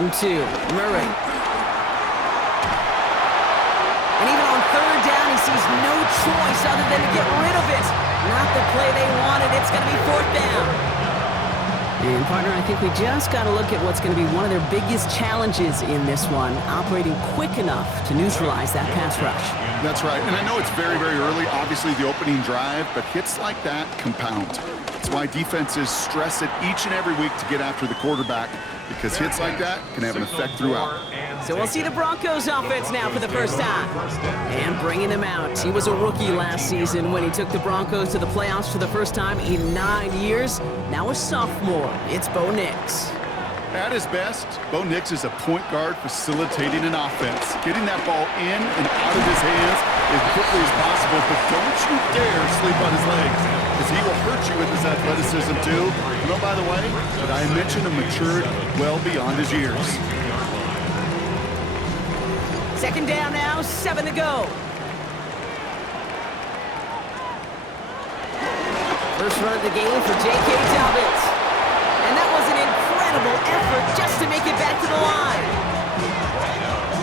3rd and 2. Murray. And even on 3rd down, he sees no choice other than to get rid of it. Not the play they wanted. It's going to be 4th down. And, partner, I think we just got to look at what's going to be one of their biggest challenges in this one, operating quick enough to neutralize that pass rush. That's right. And I know it's very, very early, obviously, the opening drive, but hits like that compound. That's why defenses stress it each and every week to get after the quarterback, because hits like that can have an effect throughout. So we'll see the Broncos offense now for the first time. And bringing him out. He was a rookie last season when he took the Broncos to the playoffs for the first time in 9 years. Now a sophomore. It's Bo Nix. At his best, Bo Nix is a point guard facilitating an offense, getting that ball in and out of his hands as quickly as possible, but don't you dare sleep on his legs, because he will hurt you with his athleticism too. And oh, by the way, did I mention a matured well beyond his years? 2nd down now, 7 to go. First run of the game for J.K. Dobbins. And that was an incredible effort just to make it back to the line.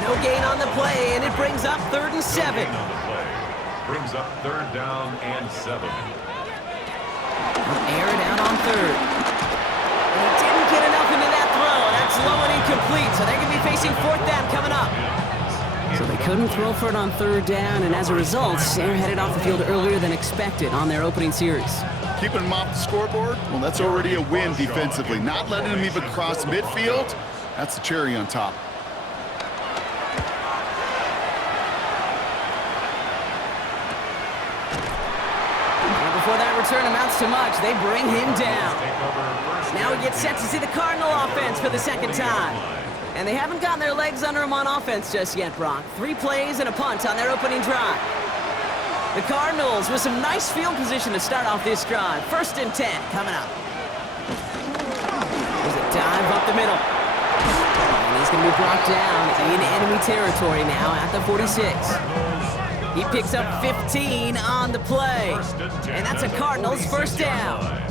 No gain on the play, and it brings up 3rd and 7. Brings up 3rd down and 7. Air it out on 3rd. And he didn't get enough into that throw. That's low and incomplete, so they're going to be facing 4th down coming up. So they couldn't throw for it on 3rd down, and as a result, they're headed off the field earlier than expected on their opening series. Keeping him off the scoreboard, well, that's already a win defensively. Not letting him even cross midfield, that's the cherry on top. And before that return amounts to much, they bring him down. Now he gets set to see the Cardinal offense for the 2nd time. And they haven't gotten their legs under him on offense just yet, Brock. 3 plays and a punt on their opening drive. The Cardinals with some nice field position to start off this drive. 1st and 10 coming up. There's a dive up the middle. And he's going to be brought down in enemy territory now at the 46. He picks up 15 on the play. And that's a Cardinals 1st down.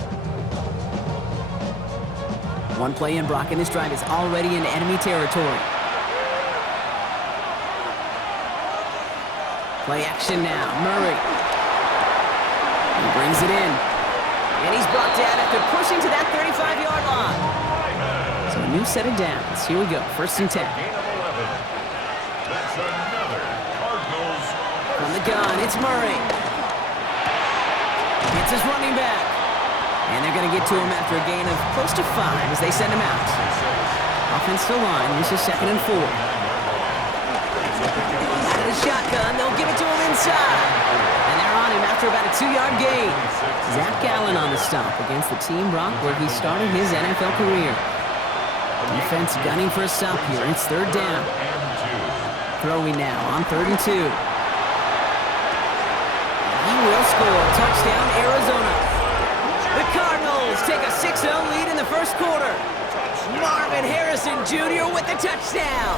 One play in, Brock, and this drive is already in enemy territory. Play action now. Murray. He brings it in. And he's brought down after pushing to that 35-yard line. So a new set of downs. Here we go. 1st and 10. That's another Cardinals. From the gun, it's Murray. It's his running back. And they're going to get to him after a gain of close to 5 as they send him out. Offensive line. This is 2nd and 4. Shotgun, they'll give it to him inside. And they're on him after about a 2-yard gain. Zach Gallen on the stop against the team, Brock, where he started his NFL career. Defense gunning for a stop here. It's 3rd down. Throwing now on 3rd and 2. He will score. Touchdown, Arizona. The Cardinals take a 6-0 lead in the 1st quarter. Marvin Harrison Jr. with the touchdown.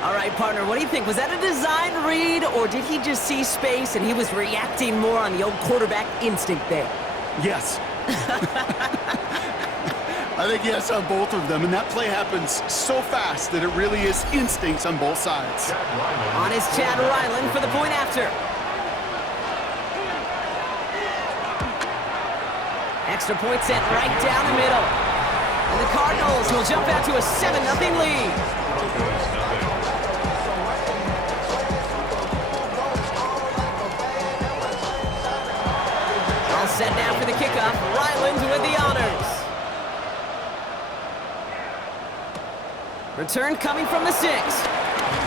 All right, partner, what do you think? Was that a design read, or did he just see space and he was reacting more on the old quarterback instinct there? Yes. I think yes on both of them, and that play happens so fast that it really is instincts on both sides. On is Chad Ryland for the point after. Extra point sent right down the middle. And the Cardinals will jump out to a 7-0 lead. All set now for the kickoff. Ryland with the honors. Return coming from the 6.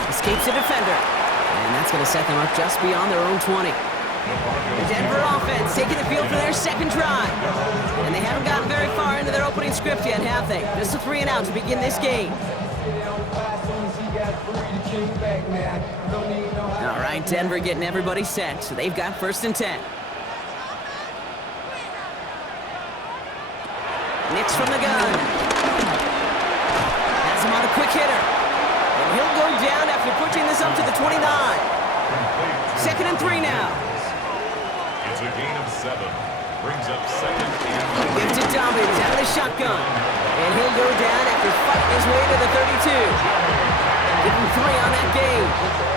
Escapes the defender. And that's going to set them up just beyond their own 20. The Denver offense taking the field for their 2nd drive. And they haven't gotten very far into their opening script yet, have they? Just a 3-and-out to begin this game. All right, Denver getting everybody set. So they've got 1st and 10. Nix from the gun. Has him on a quick hitter. And he'll go down after pushing this up to the 29. 2nd and 3 now. It's a gain of 7. Brings up second and Gives to Dobbins out of the shotgun. And he'll go down after fighting his way to the 32. Give him 3 on that game.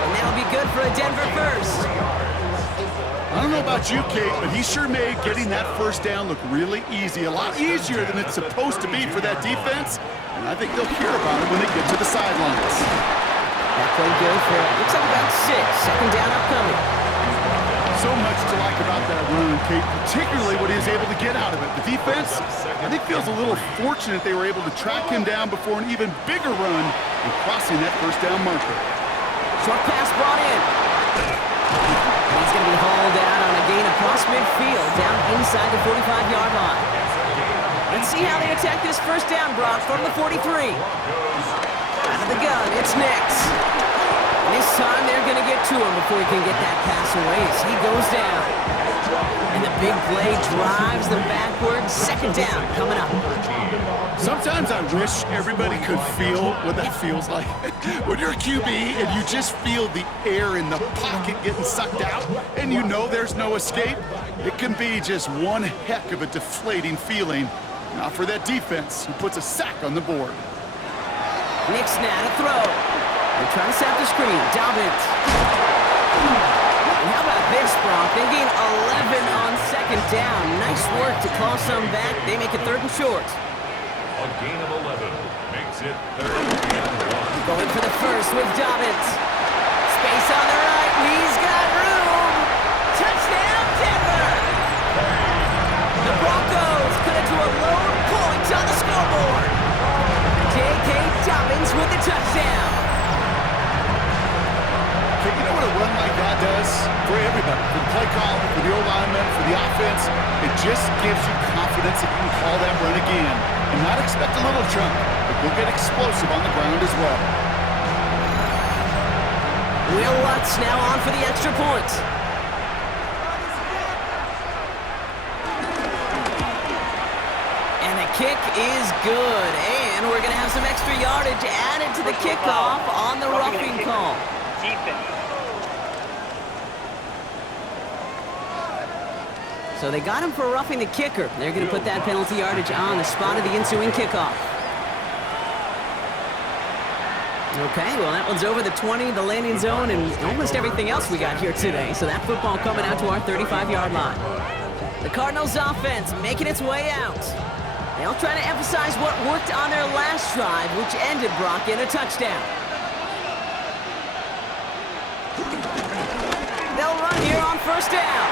And that'll be good for a Denver first. I don't know about you, Kate, but he sure made getting that first down look really easy. A lot easier than it's supposed to be for that defense. And I think they'll hear about it when they get to the sidelines. That played good for, looks like about 6. Second down upcoming. So much to like about that run, Kate, particularly what he was able to get out of it. The defense, I think, feels a little fortunate they were able to track him down before an even bigger run and crossing that first down marker. Short pass brought in. He's going to be hauled out on a gain across midfield, down inside the 45-yard line. Let's see how they attack this first down, Brock, from the 43. Out of the gun, it's Nix. And this time they're going to get to him before he can get that pass away as he goes down. And the big play drives them backwards. Second down coming up. Sometimes I wish everybody could feel what that feels like. When you're a QB and you just feel the air in the pocket getting sucked out and you know there's no escape, it can be just one heck of a deflating feeling. Not for that defense who puts a sack on the board. Nix now to throw. They're trying to set the screen. Dobbins. And how about this, Brock? They gain 11 on second down. Nice work to claw some back. They make it 3rd and short. a gain of 11 makes it 3rd and 1. Going for the first with Dobbins. Space on the right. He's got room. Touchdown, Denver. The Broncos cut it to a lone point on the scoreboard. J.K. Dobbins with the touchdown. You know what a run like that does for everybody? For the play call, for the O-lineman, for the offense, it just gives you confidence that you can call that run again. And not expect a little jump, but go get explosive on the ground as well. Will Lutz now on for the extra point. And the kick is good. And we're going to have some extra yardage added to the kickoff on the roughing call. So they got him for roughing the kicker. They're going to put that penalty yardage on the spot of the ensuing kickoff. Okay, well, that one's over the 20, the landing zone, and almost everything else we got here today. So that football coming out to our 35-yard line. The Cardinals offense making its way out. They'll try to emphasize what worked on their last drive, which ended, Brock, in a touchdown. They'll run here on first down.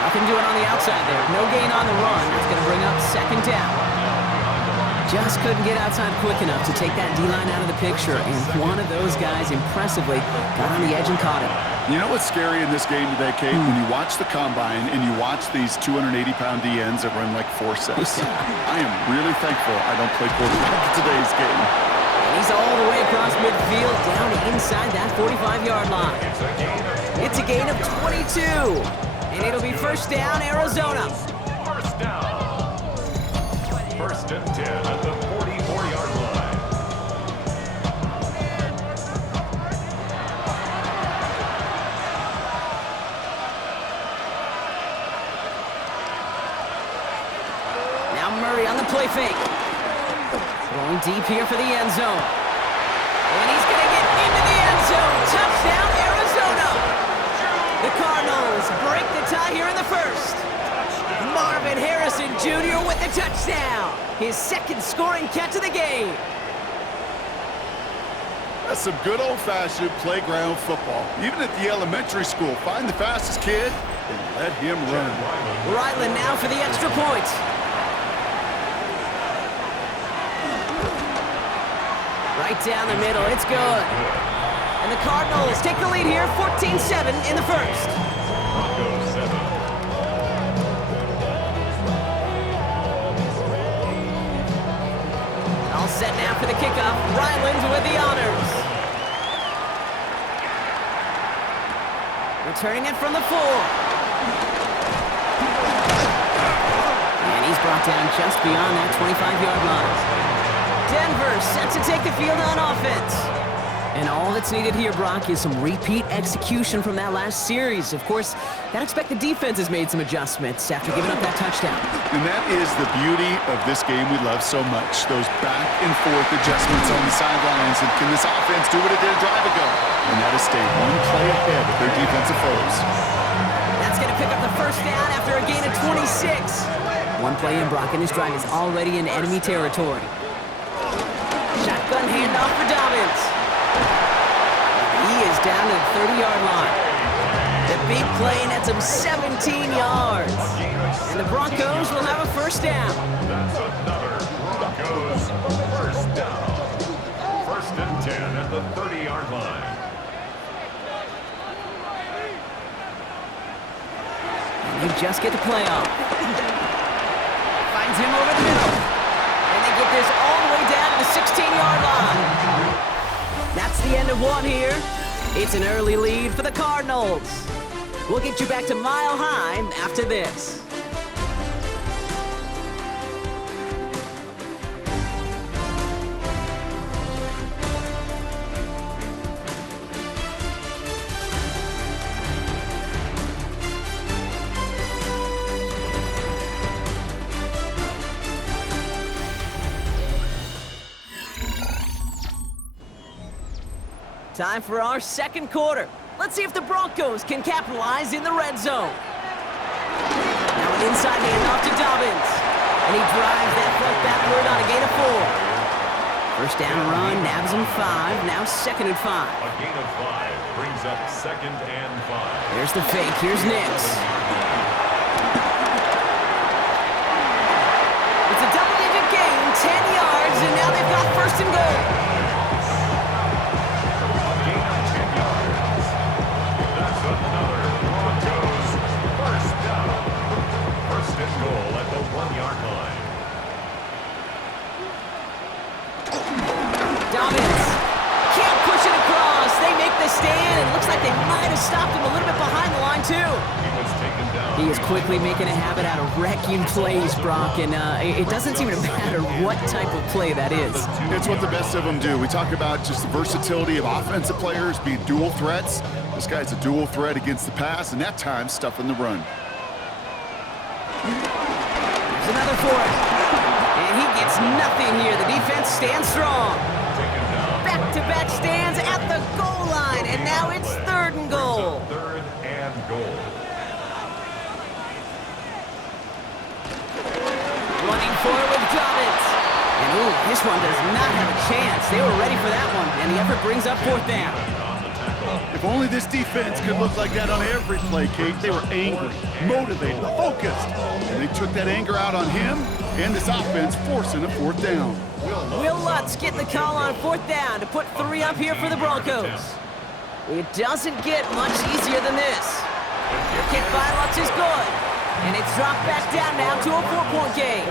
Nothing doing on the outside there. No gain on the run. That's going to bring up second down. Just couldn't get outside quick enough to take that D-line out of the picture, and one of those guys impressively got on the edge and caught him. You know what's scary in this game today, Kate? When you watch the combine and you watch these 280-pound DNs that run like 4.6. I am really thankful I don't play quarterback in today's game. And he's all the way across midfield, down inside that 45-yard line. It's a gain of 22. And it'll be first down, Arizona. First down. First and 10 at the 44-yard line. Now Murray on the play fake. Throwing deep here for the end zone. And he's going to get into the end zone. Touchdown, Arizona. The Cardinals break the tie here in the first. Marvin Harrison Jr. with the touchdown. His second scoring catch of the game. That's some good old-fashioned playground football. Even at the elementary school, find the fastest kid and let him run. Ryland now for the extra point. Right down the middle, it's good. And the Cardinals take the lead here, 14-7 in the first. Broncos 7. All set now for the kickoff. Ryland with the honors. Returning it from the 4. And he's brought down just beyond that 25-yard line. Denver set to take the field on offense. And all that's needed here, Brock, is some repeat execution from that last series. Of course, gotta expect the defense has made some adjustments after giving up that touchdown. And that is the beauty of this game we love so much, those back and forth adjustments on the sidelines. And can this offense do what it did a drive ago? And that is stay one play ahead of their defensive foes. That's gonna pick up the first down after a gain of 26. One play in, Brock, and his drive is already in enemy territory. Shotgun handoff for Dobbins. He is down to the 30-yard line. The big play nets him 17 yards. And the Broncos will have a first down. That's another Broncos first down. First and 10 at the 30-yard line. And they just get the play off. Finds him over the middle. And they get this all the way down to the 16-yard line. That's the end of one here. It's an early lead for the Cardinals. We'll get you back to Mile High after this. Time for our second quarter. Let's see if the Broncos can capitalize in the red zone. Now an inside handoff to Dobbins. And he drives that front backward on a gain of 4. First down run, nabs him 5. Now second and 5. A gain of 5 brings up second and 5. There's the fake. Here's Nix. It's a double-digit gain, 10 yards, and now they've got first and goal. Stopped him a little bit behind the line, too. He is quickly making a habit out of wrecking plays, Brock, and it doesn't seem to matter what type of play that is. It's what the best of them do. We talk about just the versatility of offensive players being dual threats. This guy's a dual threat against the pass, and that time stuffing the run. There's another for it. And he gets nothing here. The defense stands strong. Back-to-back stands at the goal line, and now it's third and goal. Third and goal. Running forward with Dobbins. And ooh, this one does not have a chance. They were ready for that one, and the effort brings up fourth down. If only this defense could look like that on every play, Kate. They were angry, motivated, focused. And they took that anger out on him and this offense, forcing a fourth down. Will Lutz getting the call on fourth down to put 3 up here for the Broncos. It doesn't get much easier than this. The kick by Lutz is good. And it's dropped back down now to a 4-point game.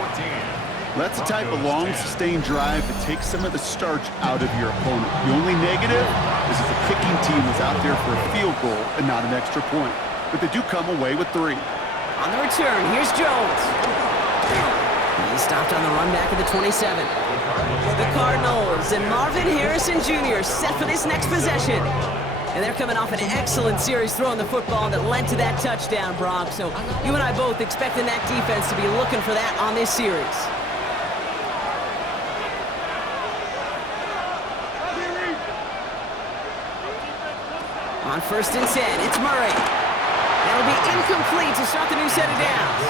That's the type of long, sustained drive that takes some of the starch out of your opponent. The only negative is if the kicking team was out there for a field goal and not an extra point. But they do come away with 3. On the return, here's Jones. He's stopped on the run back of the 27. The Cardinals and Marvin Harrison Jr. set for this next possession. And they're coming off an excellent series throwing the football that led to that touchdown, Brock. So you and I both expecting that defense to be looking for that on this series. On first and 10, it's Murray. That'll be incomplete to start the new set of downs.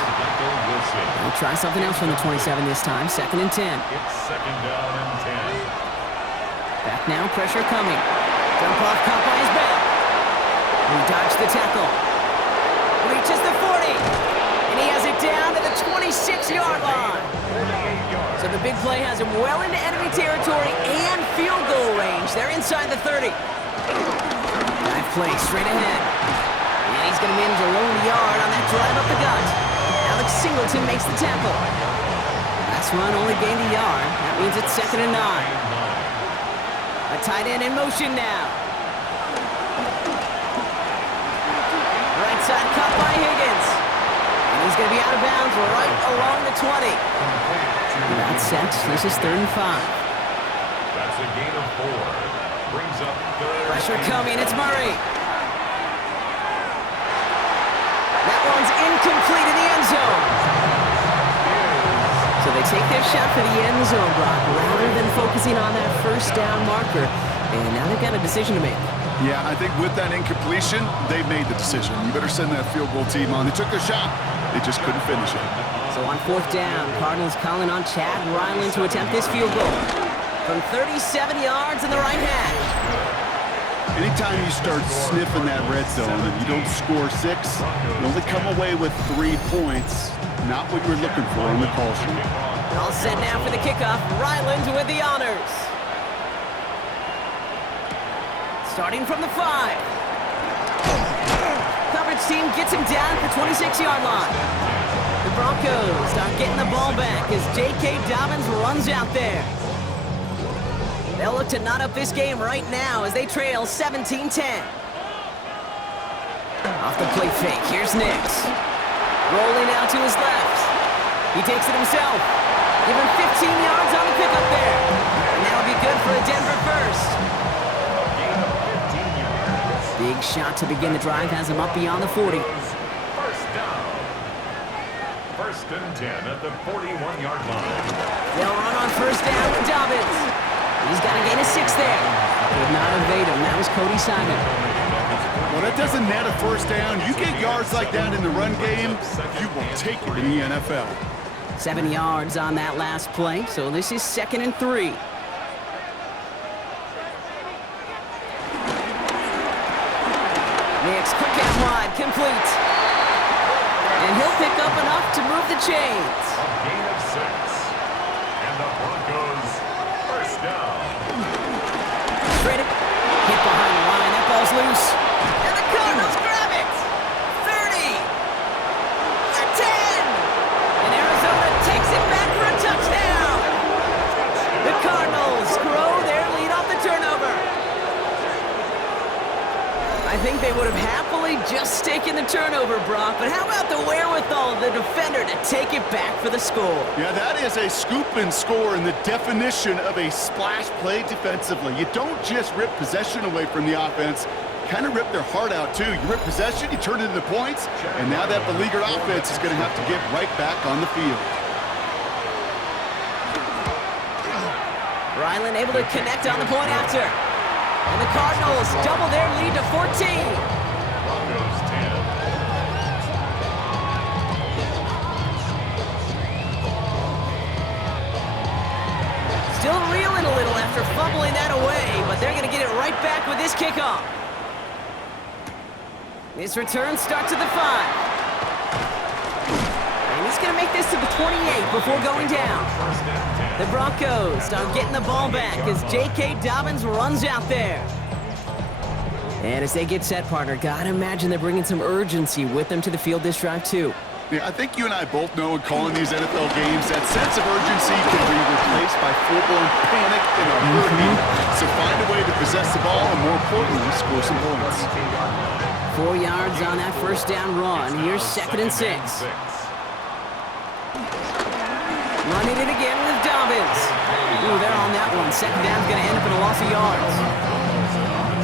We'll try something else from the 27 this time. Second and 10. It's second down and 10. Back now, pressure coming. Jump off, caught by his back. He dodged the tackle. Reaches the 40. And he has it down to the 26-yard line. So the big play has him well into enemy territory and field goal range. They're inside the 30. Dive play straight ahead. And he's going to manage a lone yard on that drive up the gut. Alex Singleton makes the tackle. Last run only gained a yard. That means it's second and 9. A tight end in motion now. Right side cut by Higgins. And he's going to be out of bounds right along the 20. That's set. This is third and 5. That's a gain of 4. brings up third. Pressure coming, it's Murray. That one's incomplete in the end zone. So they take their shot for the end zone block rather than focusing on that first down marker. And now they've got a decision to make. Yeah, I think with that incompletion, they made the decision. You better send that field goal team on. They took their shot. They just couldn't finish it. So on fourth down, Cardinals calling on Chad Ryland to attempt this field goal from 37 yards in the right hash. Anytime you start sniffing that red zone and you don't score 6, you only come away with 3 points. Not what you're looking for in the call sheet. All set now for the kickoff. Ryland with the honors. Starting from the 5. Coverage team gets him down at the 26-yard line. The Broncos start getting the ball back as J.K. Dobbins runs out there. They'll look to knot up this game right now as they trail 17-10. Off the play fake, here's Nix. Rolling out to his left. He takes it himself. Give him 15 yards on the pickup there. And that'll be good for a Denver first. Big shot to begin the drive has him up beyond the 40. First down. First and 10 at the 41-yard line. They'll run on first down with Dobbins. He's got a gain of 6 there. Could not evade him. That was Cody Simon. Well, that doesn't net a first down. You get yards like that in the run game, you will take it in the NFL. 7 yards on that last play, so this is 2nd and 3. Nix, quick out wide, complete. And he'll pick up enough to move the chains. A gain of 6. And the Broncos first down. Straight up, hit behind the line, that ball's loose. And the Cardinals grab it! 30! The 10! And Arizona takes it back for a touchdown! The Cardinals grow their lead off the turnover. I think they would have happily just taken the turnover, Brock, but how about the wherewithal of the defender to take it back for the score? Yeah, that is a scoop and score in the definition of a splash play defensively. You don't just rip possession away from the offense, kind of rip their heart out too. You rip possession, you turn it into points, and now that beleaguered offense is going to have to get right back on the field. Ryland able to connect on the point after. And the Cardinals double their lead to 14. Broncos 10. Still reeling a little after fumbling that away, but they're going to get it right back with this kickoff. This return starts at the 5. And he's going to make this to the 28 before going down. First and 10. The Broncos start getting the ball back as J.K. Dobbins runs out there. And as they get set, partner, gotta imagine they're bringing some urgency with them to the field this drive, too. Yeah, I think you and I both know in calling these NFL games that sense of urgency can be replaced by full-blown panic in a hurry. So find a way to possess the ball and, more importantly, score some points. 4 yards on that first down run. Here's 2nd and 6. Running it again with Dobbins. Ooh, they're on that one. Second down's going to end up in a loss of yards.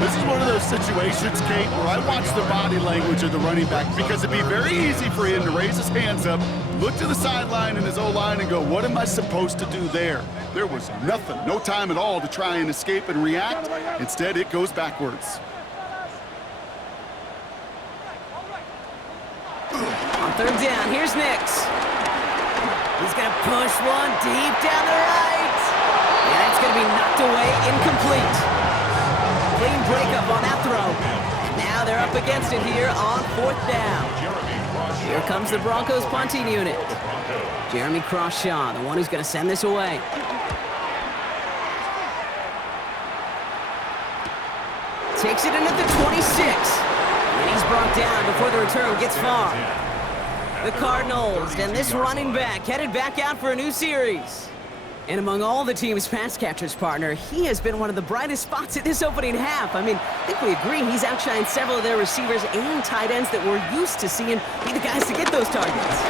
This is one of those situations, Kate, where I watch the body language of the running back because it'd be very easy for him to raise his hands up, look to the sideline and his O-line and go, what am I supposed to do there? There was nothing, no time at all to try and escape and react. Instead, it goes backwards. On third down, here's Nix. He's going to push one deep down the right. And it's going to be knocked away, incomplete. Clean breakup on that throw. And now they're up against it here on 4th down. Here comes the Broncos punting unit. Jeremy Crawshaw, the one who's going to send this away. Takes it in at the 26. And he's brought down before the return gets far. The Cardinals and this running back headed back out for a new series. And among all the team's pass catchers, partner, he has been one of the brightest spots in this opening half. I mean, I think we agree he's outshined several of their receivers and tight ends that we're used to seeing be the guys to get those targets.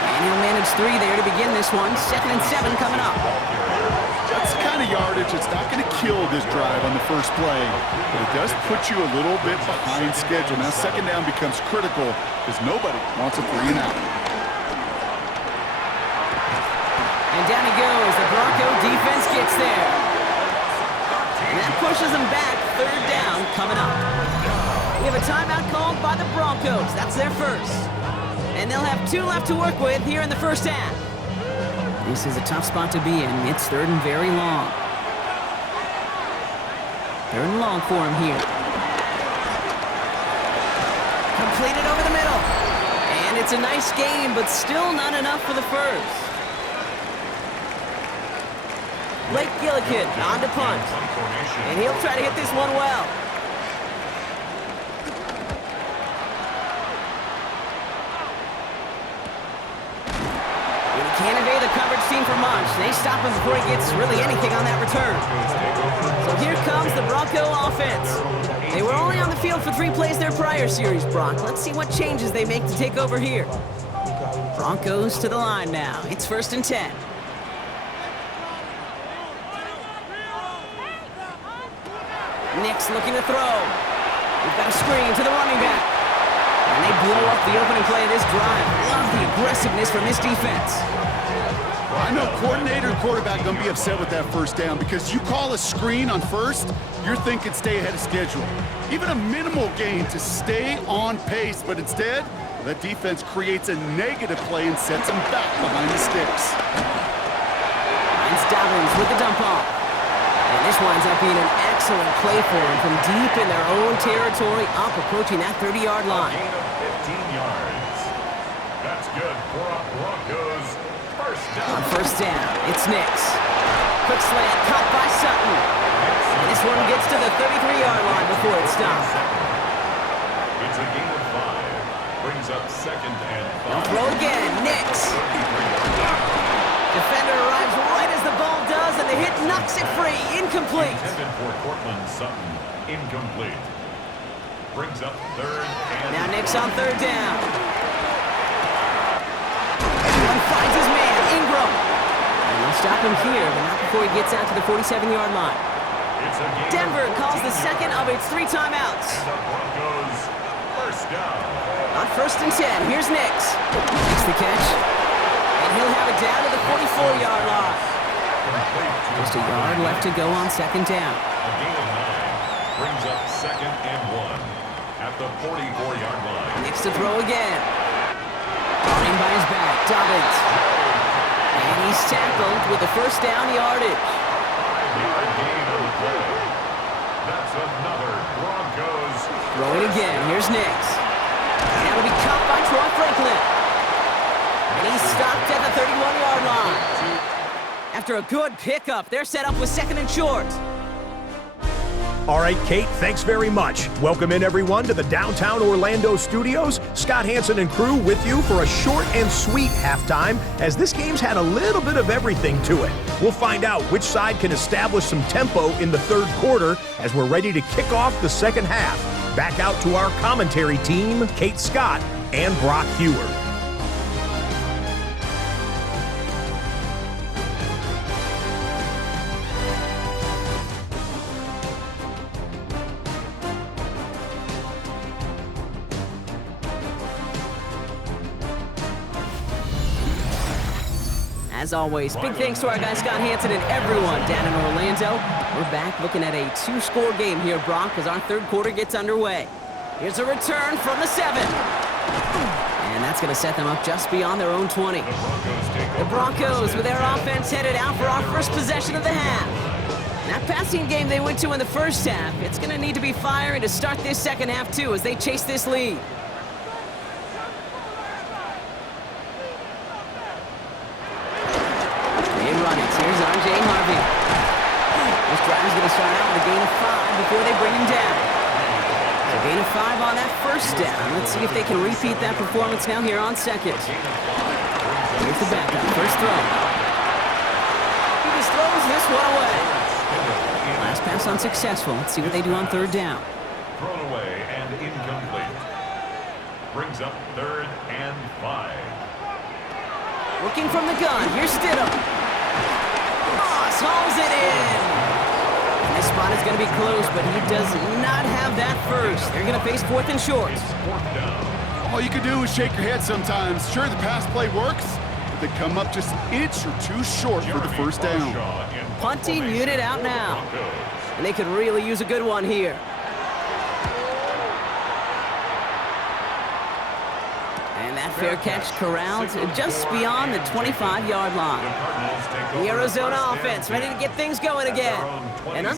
And he'll manage 3 there to begin this one. 2nd and 7 coming up. That's the kind of yardage much. It's not going to kill this drive on the first play, but it does put you a little bit behind schedule. Now, second down becomes critical because nobody wants a 3 and out. And down he goes. The Bronco defense gets there. And that pushes them back. Third down coming up. We have a timeout called by the Broncos. That's their first. And they'll have 2 left to work with here in the first half. This is a tough spot to be in. It's third and very long. Third and long for him here. Completed over the middle. And it's a nice game, but still not enough for the first. Blake Gillikin on to punt. And he'll try to hit this one well. And he can't evade the coverage team for much. They stop him before he gets really anything on that return. So here comes the Bronco offense. They were only on the field for 3 plays their prior series, Brock. Let's see what changes they make to take over here. Broncos to the line now. It's 1st and 10. Nix looking to throw. We've got a screen to the running back. And they blow up the opening play of this drive. Love the aggressiveness from this defense. Well, I know coordinator and quarterback going to be upset with that first down because you call a screen on first, you're thinking stay ahead of schedule. Even a minimal gain to stay on pace, but instead, that defense creates a negative play and sets them back behind the sticks. Finds Dobbins with the dump off. And this winds up being an excellent play for them from deep in their own territory, up approaching that 30-yard line. Gain of 15 yards. That's good for a Broncos first down. On first down, it's Nix. Quick slant, caught by Sutton. And this one gets to the 33-yard line before it stops. It's a gain of 5. Brings up 2nd and 5. They'll throw again, Nix. Defender arrives right as the ball does, and the hit knocks it free. Incomplete. Intended for Cortland Sutton. Incomplete. Brings up 3rd and... Now Nix on 3rd down. Everyone finds his man, Ingram. And they'll stop him here, but not before he gets out to the 47-yard line. Denver calls the second of its 3 timeouts. And the Broncos first down. On 1st and 10, here's Nix. Makes the catch. And he'll have it down to the 44-yard line. Just a yard left to go on 2nd down. A gain of 9 brings up 2nd and 1 at the 44-yard line. Nix to throw again. Running by his back, Dobbins. And he's tackled with the first down yardage. 5-yard gain on the play. That's another Broncos. Throwing again, here's Nix. And that'll be caught by Troy Franklin. And he's stopped at the 31-yard line. After a good pickup, they're set up with 2nd and short. All right, Kate, thanks very much. Welcome in, everyone, to the downtown Orlando studios. Scott Hansen and crew with you for a short and sweet halftime, as this game's had a little bit of everything to it. We'll find out which side can establish some tempo in the 3rd quarter as we're ready to kick off the 2nd half. Back out to our commentary team, Kate Scott and Brock Hewer. As always, big thanks to our guy Scott Hansen and everyone down in Orlando. We're back looking at a 2-score game here, Brock, as our 3rd quarter gets underway. Here's a return from the 7. And that's going to set them up just beyond their own 20. The Broncos with their offense headed out for our first possession of the half. That passing game they went to in the first half, it's going to need to be firing to start this 2nd half, too, as they chase this lead. Here's R.J. Harvey. This drive is going to start out with a gain of 5 before they bring him down. So gain of 5 on that first down. Let's see if they can repeat that performance now here on 2nd. Here's the backup. First throw. He just throws this one away. Last pass unsuccessful. Let's see what they do on 3rd down. Thrown away and incomplete. Brings up 3rd and 5. Looking from the gun. Here's Stidham. Moss hauls it in. Shot is going to be close, but he does not have that first. They're going to face 4th and short. Fourth down. All you can do is shake your head sometimes. Sure, the pass play works, but they come up just an inch or two short for the first down. Punting unit out now. And they could really use a good one here. And that fair catch corralled just beyond the 25-yard line. The Arizona offense ready to get things going again. And